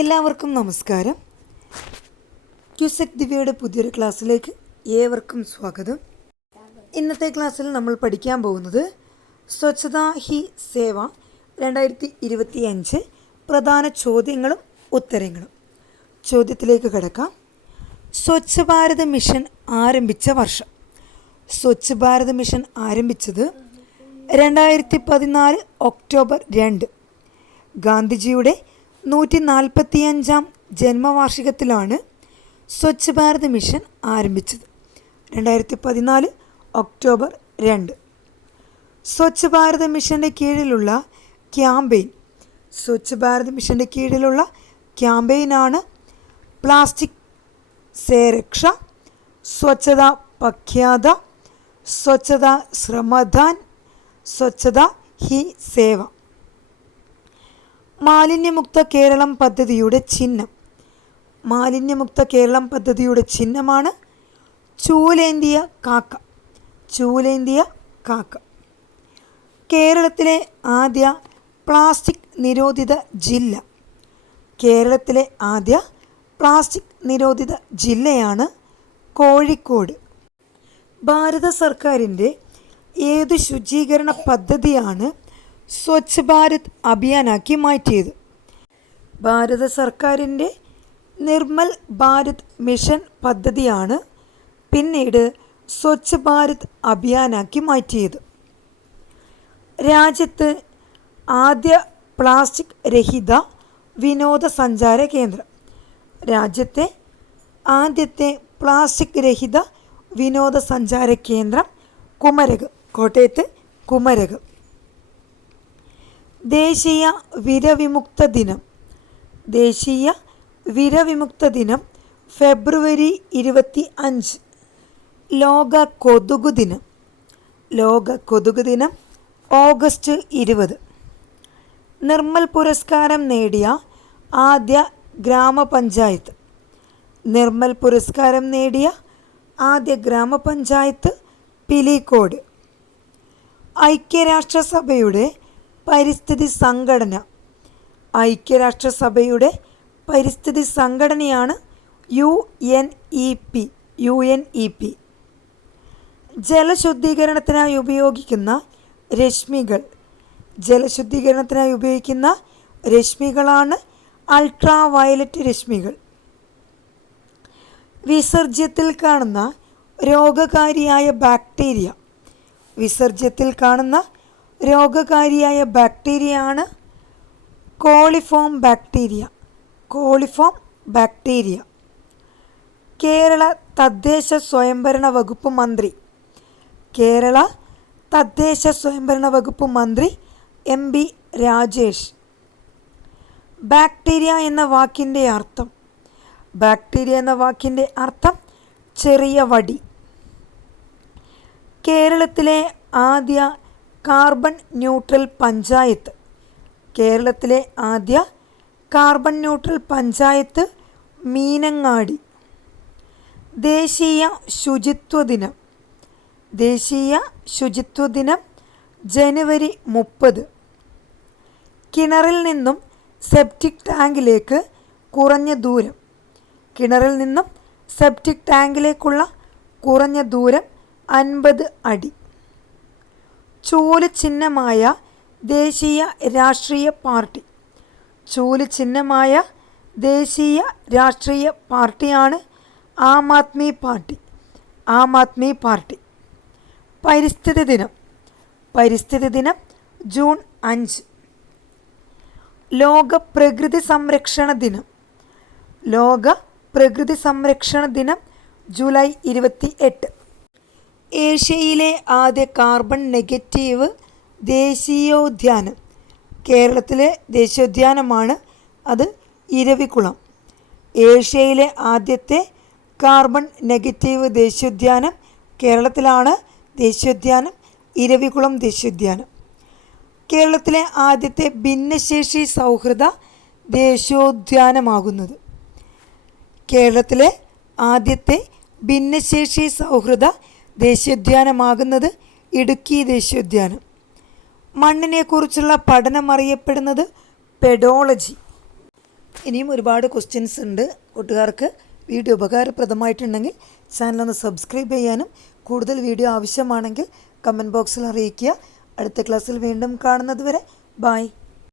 എല്ലാവർക്കും നമസ്കാരം. ക്യുസെറ്റ് ദിവ്യയുടെ പുതിയൊരു ക്ലാസ്സിലേക്ക് ഏവർക്കും സ്വാഗതം. ഇന്നത്തെ ക്ലാസ്സിൽ നമ്മൾ പഠിക്കാൻ പോകുന്നത് സ്വച്ഛതാ ഹി സേവ 2025 പ്രധാന ചോദ്യങ്ങളും ഉത്തരങ്ങളും. ചോദ്യത്തിലേക്ക് കിടക്കാം. സ്വച്ഛ് ഭാരത് മിഷൻ ആരംഭിച്ച വർഷം. സ്വച്ഛ് ഭാരത് മിഷൻ ആരംഭിച്ചത് 2014 ഒക്ടോബർ 2. ഗാന്ധിജിയുടെ 145 ജന്മവാർഷികത്തിലാണ് സ്വച്ഛ് ഭാരത് മിഷൻ ആരംഭിച്ചത്. 2014 ഒക്ടോബർ 2. സ്വച്ഛ് ഭാരത് മിഷൻ്റെ കീഴിലുള്ള ക്യാമ്പയിനാണ് പ്ലാസ്റ്റിക് സേ രക്ഷ, സ്വച്ഛതാ പഖ്യാത, സ്വച്ഛതാ ശ്രമദാൻ, സ്വച്ഛതാ ഹി സേവ. മാലിന്യമുക്ത കേരളം പദ്ധതിയുടെ ചിഹ്നമാണ് ചൂലേന്തിയ കാക്ക. കേരളത്തിലെ ആദ്യ പ്ലാസ്റ്റിക് നിരോധിത ജില്ലയാണ് കോഴിക്കോട്. ഭാരത സർക്കാരിൻ്റെ ഏതു ശുചീകരണ പദ്ധതിയാണ് സ്വച്ഛ് ഭാരത് അഭിയാനാക്കി മാറ്റിയത്? ഭാരത സർക്കാരിൻ്റെ നിർമ്മൽ ഭാരത് മിഷൻ പദ്ധതിയാണ് പിന്നീട് സ്വച്ഛ് ഭാരത് അഭിയാനാക്കി മാറ്റിയത്. രാജ്യത്ത് ആദ്യ പ്ലാസ്റ്റിക് രഹിത വിനോദസഞ്ചാര കേന്ദ്രം. രാജ്യത്തെ ആദ്യത്തെ പ്ലാസ്റ്റിക് രഹിത വിനോദസഞ്ചാര കേന്ദ്രം കുമരകം, കോട്ടയത്ത് കുമരകം. ദേശീയ വിരവിമുക്ത ദിനം ഫെബ്രുവരി 25. ലോക കൊതുക് ദിനം ഓഗസ്റ്റ് 20. നിർമ്മൽ പുരസ്കാരം നേടിയ ആദ്യ ഗ്രാമപഞ്ചായത്ത് പിലിക്കോട്. ഐക്യരാഷ്ട്രസഭയുടെ പരിസ്ഥിതി സംഘടനയാണ് UNEP. ജലശുദ്ധീകരണത്തിനായി ഉപയോഗിക്കുന്ന രശ്മികളാണ് അൾട്രാ വയലറ്റ് രശ്മികൾ. വിസർജ്യത്തിൽ കാണുന്ന രോഗകാരിയായ ബാക്ടീരിയയാണ് കോളിഫോം ബാക്ടീരിയ. കേരള തദ്ദേശ സ്വയംഭരണ വകുപ്പ് മന്ത്രി MB രാജേഷ്. ബാക്ടീരിയ എന്ന വാക്കിൻ്റെ അർത്ഥം ചെറിയ വടി. കേരളത്തിലെ ആദ്യ കാർബൺ ന്യൂട്രൽ പഞ്ചായത്ത് മീനങ്ങാടി. ദേശീയ ശുചിത്വ ദിനം ജനുവരി 30. കിണറിൽ നിന്നും സെപ്റ്റിക് ടാങ്കിലേക്കുള്ള കുറഞ്ഞ ദൂരം 50 അടി. ചൂല് ചിഹ്നമായ ദേശീയ രാഷ്ട്രീയ പാർട്ടിയാണ് ആം ആദ്മി പാർട്ടി. പരിസ്ഥിതി ദിനം ജൂൺ 5. ലോക പ്രകൃതി സംരക്ഷണ ദിനം ജൂലൈ 28. ഏഷ്യയിലെ ആദ്യ കാർബൺ നെഗറ്റീവ് ദേശീയോദ്യാനം. കേരളത്തിലെ ദേശീയോദ്യാനമാണ് അത്, ഇരവികുളം. ഏഷ്യയിലെ ആദ്യത്തെ കാർബൺ നെഗറ്റീവ് ദേശീയോദ്യാനം കേരളത്തിലാണ്. ദേശീയോദ്യാനം ഇരവികുളം ദേശീയോദ്യാനം. കേരളത്തിലെ ആദ്യത്തെ ഭിന്നശേഷി സൗഹൃദ ദേശീയോദ്യാനമാകുന്നത്. ഇടുക്കി ദേശീയോദ്യാനം. മണ്ണിനെക്കുറിച്ചുള്ള പഠനം അറിയപ്പെടുന്നത് പെഡോളജി. ഇനിയും ഒരുപാട് ക്വസ്റ്റ്യൻസ് ഉണ്ട്. കൂട്ടുകാർക്ക് വീഡിയോ ഉപകാരപ്രദമായിട്ടുണ്ടെങ്കിൽ ചാനലൊന്ന് സബ്സ്ക്രൈബ് ചെയ്യാനും കൂടുതൽ വീഡിയോ ആവശ്യമാണെങ്കിൽ കമൻറ്റ് ബോക്സിൽ അറിയിക്കുക. അടുത്ത ക്ലാസ്സിൽ വീണ്ടും കാണുന്നത് വരെ ബൈ.